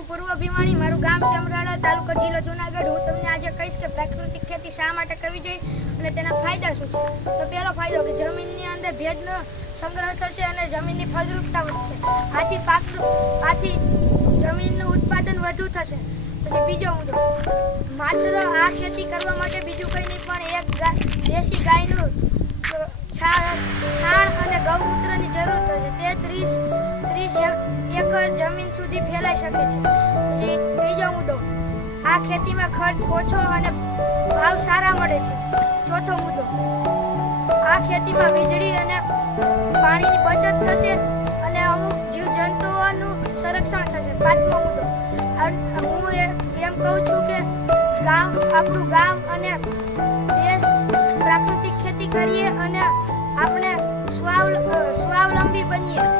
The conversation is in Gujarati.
હું પૂર્વ ભીમાણી, મારું ગામ સેમરાળા, તાલુકો જિલ્લો જુનાગઢ. હું તમને આજે કહીશ કે પ્રાકૃતિક ખેતી શા માટે કરવી જોઈએ અને તેના ફાયદા શું છે. તો પહેલો ફાયદો કે જમીનની અંદર ભેજનો સંગ્રહ થશે અને જમીનની ફળદ્રુપતા વધશે. આથી જમીનનું ઉત્પાદન વધુ થશે. પછી બીજો મુદ્દો, માત્ર આ ખેતી કરવા માટે બીજું કંઈ નહીં પણ એક દેશી ગાયનું છાણ અને ગૌમૂત્રની જરૂર થશે. તે 30 એકર જમીન સુધી ફેલાઈ શકે છે. પછી ત્રીજો મુદ્દો, આ ખેતીમાં ખર્ચ ઓછો અને ભાવ સારા મળે છે. ચોથો મુદ્દો, આ ખેતીમાં વીજળી અને પાણીની બચત થશે અને અમુક જીવજંતુઓનું સંરક્ષણ થશે. પાંચમો મુદ્દો, હું એમ કહું છું કે આપણું ગામ અને દેશ પ્રાકૃતિક ખેતી કરીએ અને આપણે સ્વાવલંબી બનીએ.